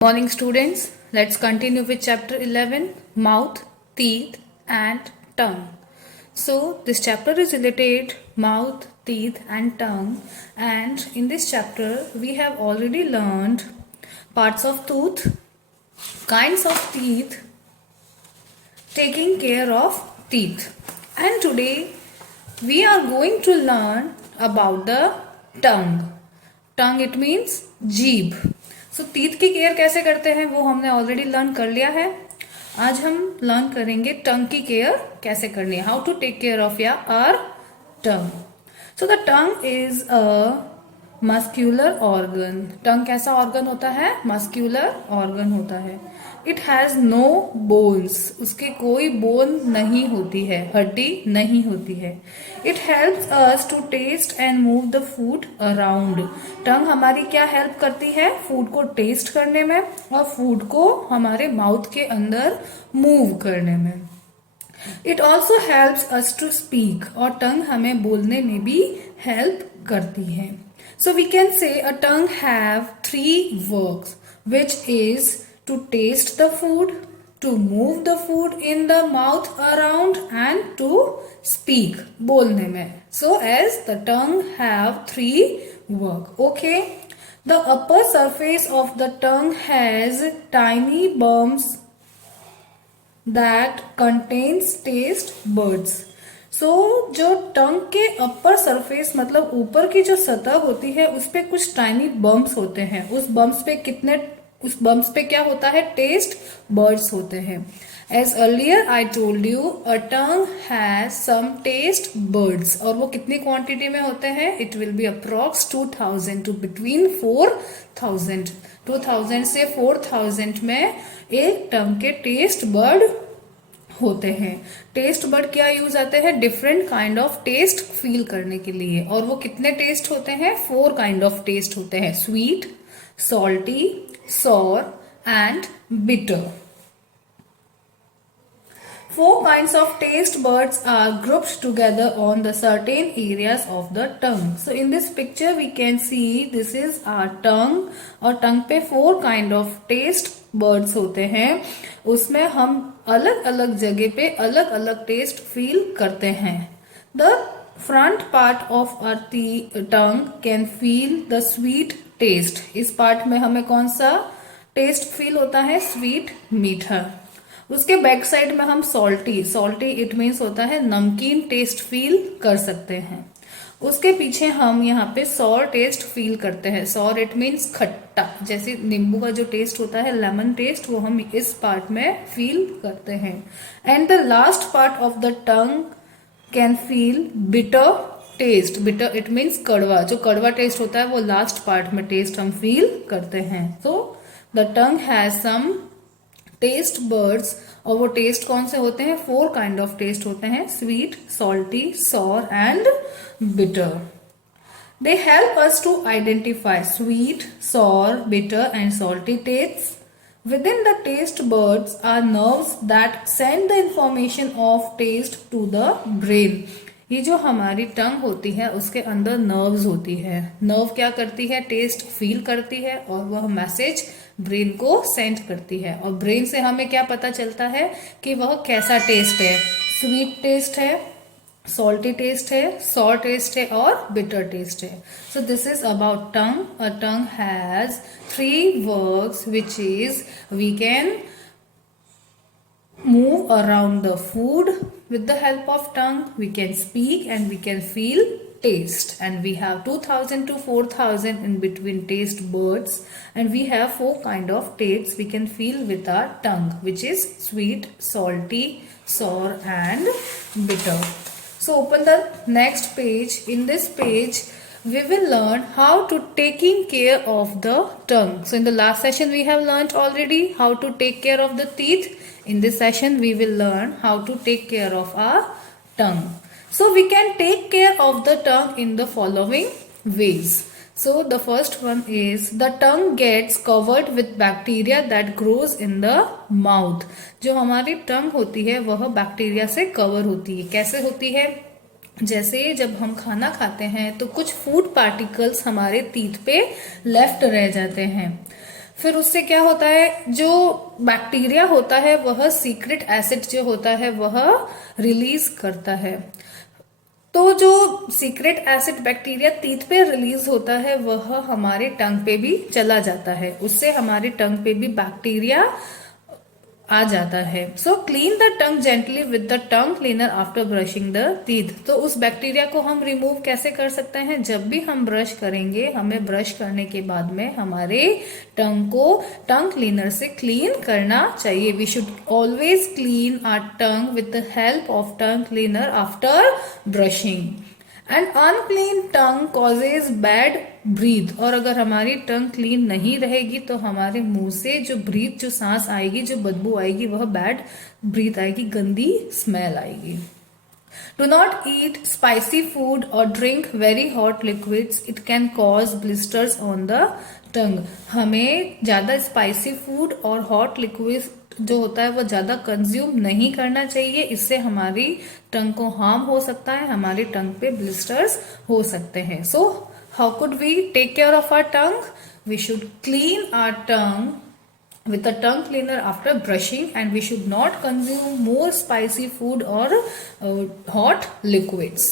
Morning students, let's continue with chapter 11, mouth, teeth and tongue. So this chapter is related mouth, teeth and tongue, and in this chapter we have already learned parts of tooth, kinds of teeth, taking care of teeth, and today we are going to learn about the tongue. Tongue it means जीभ. सो teeth की care कैसे करते हैं वो हमने already learn कर लिया है. आज हम लर्न करेंगे टंग की केयर कैसे करनी है, how to take care of या our tongue. So the tongue is a muscular organ. Tongue कैसा ऑर्गन होता है? मस्क्यूलर ऑर्गन होता है. It has no bones. उसके कोई बोन नहीं होती है, हड्डी नहीं होती है. It helps us to taste and move the food around. Tongue हमारी क्या हेल्प करती है? फूड को टेस्ट करने में और फूड को हमारे माउथ के अंदर मूव करने में. It also helps us to speak. और टंग हमें बोलने में भी हेल्प करती है. सो we can say a tongue have 3 works which is to taste the food, to move the food in the mouth around and to speak, बोलने में. So as the tongue have 3 work. Okay. The upper surface of the tongue has tiny bumps that contains taste buds. So जो टंग के upper surface मतलब ऊपर की जो सतह होती है उस पे कुछ टाइनी बम्प्स होते हैं. उस बम्प्स पे क्या होता है? टेस्ट बर्ड्स होते हैं. As earlier I told you a tongue has some taste buds. और वो कितनी क्वांटिटी में होते हैं? It will be approx 2000 to between 4000. 2000 से 4000 में एक टंग के टेस्ट बर्ड होते हैं. टेस्ट बर्ड क्या यूज आते हैं? Different kind of taste feel करने के लिए. और वो कितने टेस्ट होते हैं? 4 काइंड ऑफ टेस्ट होते हैं. Sweet, salty, sour and bitter. 4 kinds of taste buds are grouped together on the certain areas of the tongue. So in this picture we can see this is our tongue. और tongue पे 4 kind of taste buds होते हैं. उसमें हम अलग अलग जगह पे अलग अलग टेस्ट फील करते हैं. The front part of our tongue can feel the sweet taste. इस पार्ट में हमें कौन सा टेस्ट फील होता है? स्वीट, मीठा. उसके बैक साइड में हम सॉल्टी इट मीन्स होता है नमकीन टेस्ट फील कर सकते हैं. उसके पीछे हम यहाँ पे सॉर टेस्ट फील करते हैं. सॉर इट मीन्स खट्टा, जैसे नींबू का जो टेस्ट होता है लेमन टेस्ट, वो हम इस पार्ट में फील करते हैं. And the last part of the tongue can feel bitter taste. Bitter it means कड़वा. जो कड़वा टेस्ट होता है वो लास्ट पार्ट में टेस्ट हम फील करते हैं. So the tongue has some taste buds. और वो टेस्ट कौन से होते हैं? 4 काइंड ऑफ टेस्ट होते हैं. Sweet, salty, sour and bitter. They help us to identify sweet, sour, bitter and salty taste. Within the taste buds are nerves that send the information of taste to the brain. ये जो हमारी टंग होती है उसके अंदर nerves होती है. Nerve क्या करती है? टेस्ट फील करती है और वह मैसेज ब्रेन को सेंड करती है. और ब्रेन से हमें क्या पता चलता है कि वह कैसा टेस्ट है? स्वीट टेस्ट है, सॉल्टी टेस्ट है, सॉर टेस्ट है और बिटर टेस्ट है. So this is about tongue. A tongue has 3 works which is we can move around the food with the help of tongue, we can speak and we can feel taste, and we have 2000 to 4000 in between taste buds, and we have 4 kind of tastes we can feel with our tongue, which is sweet, salty, sour and bitter. So open the next page. In this page we will learn how to taking care of the tongue. So in the last session we have learned already how to take care of the teeth. In this session we will learn how to take care of our tongue. So we can take care of the tongue in the following ways. So the first one is the tongue gets covered with bacteria that grows in the mouth. जो हमारी टंग होती है वह bacteria से cover होती है. कैसे होती है? जैसे जब हम खाना खाते हैं तो कुछ फूड पार्टिकल्स हमारे टीथ पे लेफ्ट रह जाते हैं. फिर उससे क्या होता है, जो बैक्टीरिया होता है वह सीक्रेट एसिड जो होता है वह रिलीज करता है। तो जो सीक्रेट एसिड बैक्टीरिया टीथ पे रिलीज होता है वह हमारे टंग पे भी चला जाता है, उससे हमारे टंग पे भी बैक्टीरिया आ जाता है। So clean the tongue gently with the tongue cleaner after brushing the teeth. तो उस बैक्टीरिया को हम रिमूव कैसे कर सकते हैं, जब भी हम ब्रश करेंगे हमें ब्रश करने के बाद में हमारे टंग को टंग क्लीनर से क्लीन करना चाहिए। We should always clean our tongue with the help of tongue cleaner after brushing. And unclean tongue causes bad breath. और अगर हमारी टंग क्लीन नहीं रहेगी तो हमारे मुंह से जो ब्रीथ, जो सांस आएगी, जो बदबू आएगी, वह बैड ब्रीथ आएगी, गंदी स्मेल आएगी। Do not eat spicy food और drink very hot liquids, it can cause blisters on the tongue. हमें ज्यादा स्पाइसी फूड और हॉट लिक्विड जो होता है वो ज्यादा कंज्यूम नहीं करना चाहिए, इससे हमारी टंग को हार्म हो सकता है, हमारी टंग पे ब्लिस्टर्स हो सकते हैं। So how could we take care of our tongue? We should clean our tongue with a tongue cleaner after brushing, and we should not consume more spicy food or hot liquids.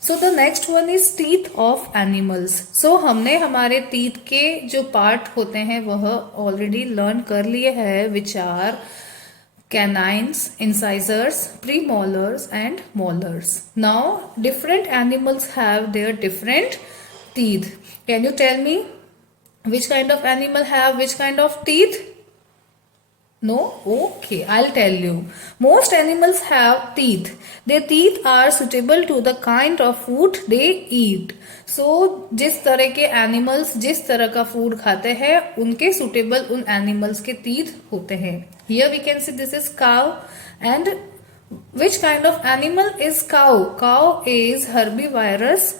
So the next one is teeth of animals. So हमने हमारे teeth के जो part होते हैं वह already learn कर लिए हैं, which are canines, incisors, premolars and molars. Now different animals have their different teeth. Can you tell me which kind of animal have which kind of teeth? No? Okay, I'll tell you. Most animals have teeth. Their teeth are suitable to the kind of food they eat. So, जिस तरह के animals जिस तरह का food खाते हैं उनके suitable उन animals के teeth होते हैं। Here we can see this is cow, and which kind of animal is cow? Cow is herbivorous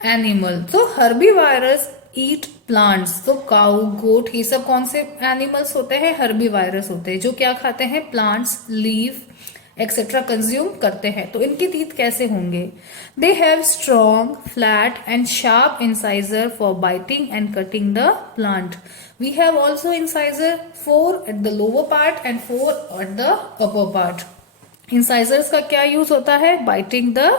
animal. So herbivorous eat plants. तो काउ, गोट, ये सब कौन से एनिमल्स होते हैं? हर्बीवायरस होते हैं, जो क्या खाते हैं? प्लांट्स, लीफ एक्सेट्रा कंज्यूम करते हैं। तो इनके टीथ कैसे होंगे? They have strong, flat and sharp incisor for biting and cutting the plant. We have also incisor 4 at the lower part and 4 at the upper part. Incisors का क्या use होता है? बाइटिंग द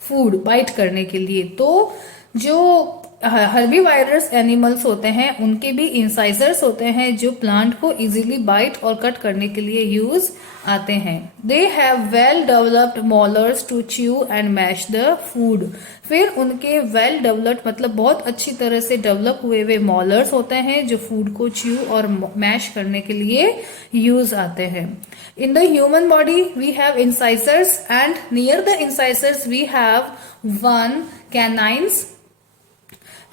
फूड, बाइट करने के लिए। तो जो हर्बीवायरस animals होते हैं उनके भी इंसाइजर्स होते हैं जो प्लांट को इजीली बाइट और कट करने के लिए यूज आते हैं। They have well developed molars to chew and mash the food. फिर उनके वेल डेवलप्ड मतलब बहुत अच्छी तरह से डेवलप हुए हुए मॉलर्स होते हैं जो फूड को च्यू और मैश करने के लिए यूज आते हैं। In the human body we have incisors, and near the incisors we have 1 canines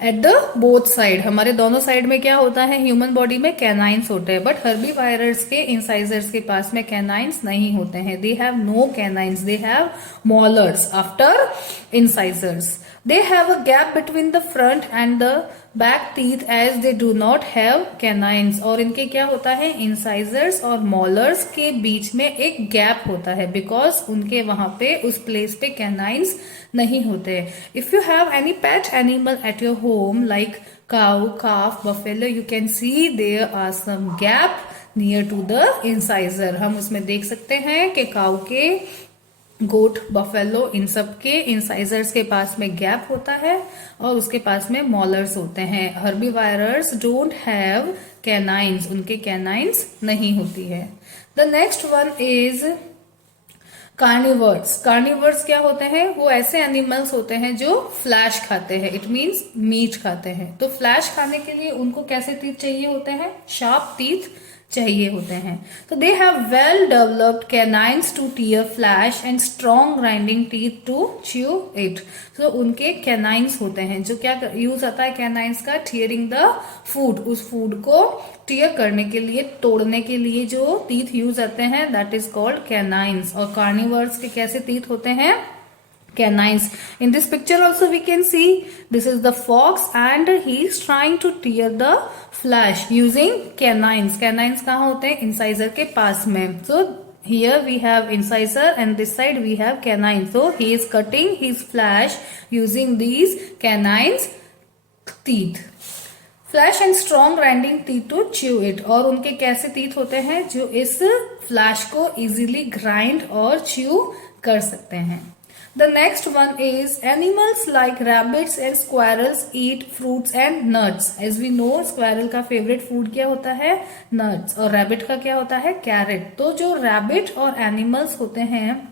at the both side. हमारे दोनों साइड में क्या होता है? ह्यूमन बॉडी में कैनाइन्स होते हैं, बट हर्बीवायरस के इंसाइजर्स के पास में कैनाइन्स नहीं होते हैं। They have no canines, they have molars after incisors. They have a gap between the front and the back teeth as they do not have canines. और इनके क्या होता है? इंसाइजर्स और मॉलर्स के बीच में एक गैप होता है, बिकॉज उनके वहां पे उस प्लेस पे कैनाइन्स नहीं होते। If you have any pet animal at your home like cow, calf, buffalo, you can see there are some gap near to the incisor. हम उसमें देख सकते हैं कि काउ के, गोट, बफेलो, इन सब के इंसाइजर्स के पास में गैप होता है और उसके पास में मॉलर्स होते हैं। हर्बीवायरस डोंट हैव कैनाइन्स, उनके कैनाइन्स नहीं होती है। The next one is carnivores. Carnivores क्या होते हैं? वो ऐसे एनिमल्स होते हैं जो फ्लैश खाते हैं, इट मीन्स मीट खाते हैं। तो फ्लैश खाने के लिए उनको कैसे टीथ चाहिए होते हैं? शार्प टीथ चाहिए होते हैं। तो they have well developed canines to tear flesh and strong grinding teeth to chew it. तो उनके कैनाइन्स होते हैं, जो क्या यूज आता है कैनाइन्स का? टीयरिंग द फूड, उस फूड को टीयर करने के लिए, तोड़ने के लिए जो टीथ यूज आते हैं दैट इज कॉल्ड कैनाइन्स। और कार्निवर्स के कैसे टीथ होते हैं? Canines. In this picture also we can see this is the fox and he is trying to tear the flesh using canines. Canines कहाँ होते हैं? इंसाइजर के पास में। So here we have incisor and this side we have canine. So he is cutting his flesh using these canines teeth. Flash and strong grinding teeth to chew it, और उनके कैसे teeth होते हैं जो इस flash को easily grind और chew कर सकते हैं. The next one is animals like rabbits and squirrels eat fruits and nuts. As we know squirrel का फेवरेट फूड क्या होता है, नट्स, और रैबिट का क्या होता है, कैरेट. तो जो रैबिट और एनिमल्स होते हैं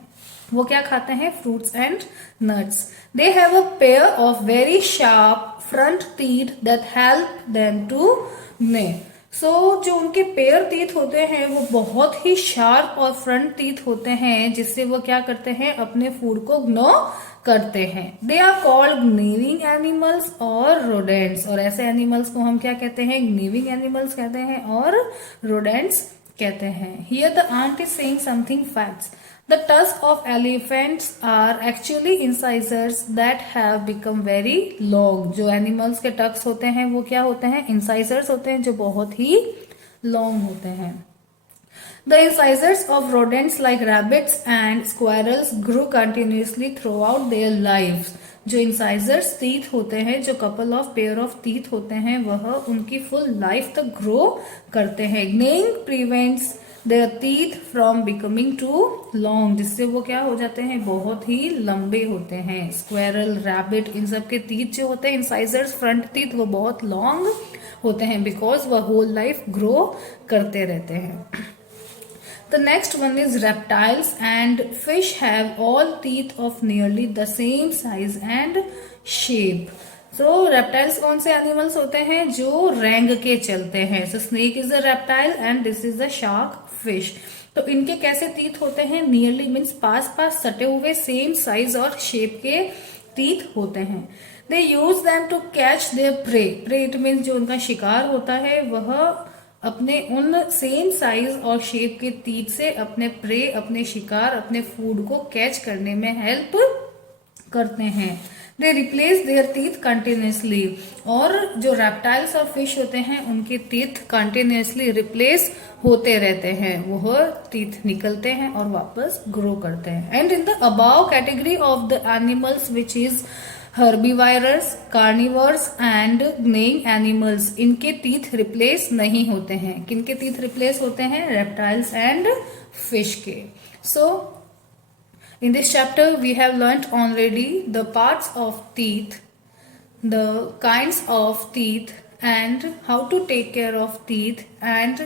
वो क्या खाते हैं, fruits and nuts. They have a pair of very sharp front teeth that help them to gnaw. So जो उनके पेयर टीथ होते हैं वो बहुत ही शार्प और फ्रंट टीथ होते हैं, जिससे वो क्या करते हैं, अपने फूड को ग्नो करते हैं. दे आर कॉल्ड ग्नेविंग एनिमल्स और रोडेंट्स, और ऐसे एनिमल्स को हम क्या कहते हैं, ग्नेविंग एनिमल्स कहते हैं और रोडेंट्स कहते हैं. Here the ant is saying something facts. The tusks of elephants are actually incisors that have become very long. जो animals के टक्स होते हैं वो क्या होते हैं, incisors होते हैं जो बहुत ही long होते हैं. The incisors of rodents like rabbits and squirrels grew continuously throughout their lives. जो incisors teeth होते हैं, जो couple of pair of teeth होते हैं, वह उनकी full life तक grow करते हैं. Gnawing prevents their teeth from becoming too long, जिससे वो क्या हो जाते हैं, बहुत ही लंबे होते हैं. स्क्वेरल, रैबिट, इन सब के टीथ जो होते हैं, इंसाइजर्स फ्रंट टीथ, वो बहुत लॉन्ग होते हैं बिकॉज वह होल लाइफ ग्रो करते रहते हैं. The next one is reptiles and fish have all teeth of nearly the same size and shape. So reptiles कौन से एनिमल्स होते हैं, जो रेंग के चलते हैं. So snake is a reptile and this is a shark fish. तो इनके कैसे टीथ होते हैं, नियरली मीन्स पास पास सटे हुए सेम साइज और शेप के टीथ होते हैं. They use them to catch their prey. Prey it means जो उनका शिकार होता है वह अपने उन सेम साइज और शेप के टीथ से अपने प्रे, अपने शिकार, अपने फूड को कैच करने में हेल्प करते हैं. दे रिप्लेस देयर टीथ कंटिन्यूसली. और जो रेप्टाइल्स और फिश होते हैं उनके टीथ कंटिन्यूसली रिप्लेस होते रहते हैं, वह टीथ निकलते हैं और वापस ग्रो करते हैं. And in the above category of the animals which is herbivores, carnivores and gnawing animals, इनके टीथ रिप्लेस नहीं होते हैं. किनके टीथ रिप्लेस होते हैं, रेप्टाइल्स एंड फिश के. सो in this chapter we have learnt already the parts of teeth, the kinds of teeth and how to take care of teeth, and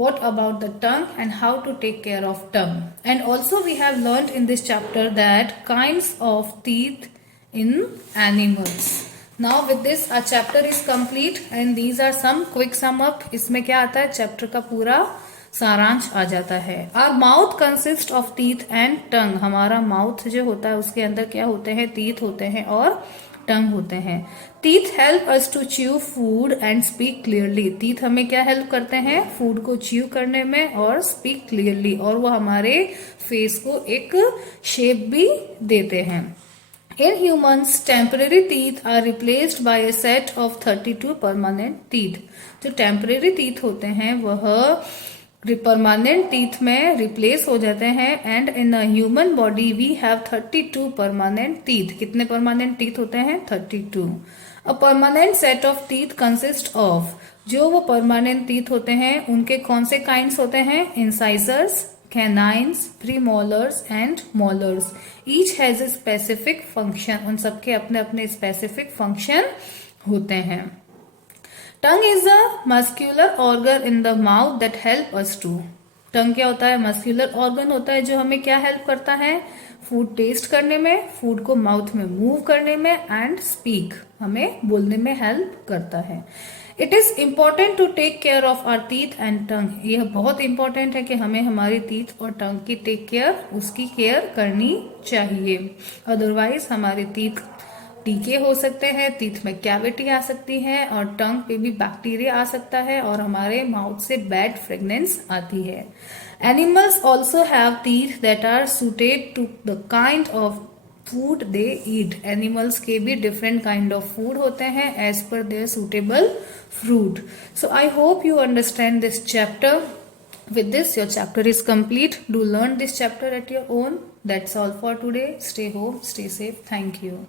what about the tongue and how to take care of tongue. And also we have learnt in this chapter that kinds of teeth in animals. Now with this our chapter is complete and these are some quick sum up. इसमें क्या आता है, chapter का पूरा सारांश आ जाता है. Our mouth consist of teeth and tongue. हमारा माउथ जो होता है उसके अंदर क्या होते हैं, टीथ होते हैं और टंग होते हैं. Teeth help us to chew food and speak clearly. Teeth हमें क्या हेल्प करते हैं, फूड को च्यू करने में और स्पीक क्लियरली, और वो हमारे फेस को एक शेप भी देते हैं. In humans, temporary teeth are replaced by a set of 32 permanent teeth. जो temporary teeth होते हैं वह परमानेंट टीथ में रिप्लेस हो जाते हैं. And in a human body we have 32 permanent teeth. कितने परमानेंट टीथ होते हैं, 32. A permanent set of teeth consist of, जो वो परमानेंट टीथ होते हैं उनके कौन से काइंड्स होते हैं, incisors, canines, premolars and molars. Each has a specific function. उन सबके अपने अपने स्पेसिफिक फंक्शन होते हैं. Tongue is a muscular organ in the mouth that help us to. Tongue क्या होता है, मस्क्यूलर ऑर्गन होता है जो हमें क्या हेल्प करता है, फूड टेस्ट करने में, फूड को माउथ में मूव करने में एंड स्पीक, हमें बोलने में हेल्प करता है. It is important to take care of our teeth and tongue. यह बहुत इंपॉर्टेंट है कि हमें हमारी टीथ और टंग की टेक केयर, उसकी केयर करनी चाहिए. अदरवाइज हमारे टीथ टीके हो सकते हैं, टीथ में कैविटी आ सकती है और टंग पे भी बैक्टीरिया आ सकता है और हमारे माउथ से बैड फ्रेग्रेंस आती है. Animals also have teeth that are suited to the kind of food they eat. Animals के भी डिफरेंट काइंड ऑफ फूड होते हैं एज पर their suitable fruit. So I hope you understand this chapter. With this your chapter is complete. Do learn this chapter at your own. That's all for today. Stay home, stay safe. Thank you.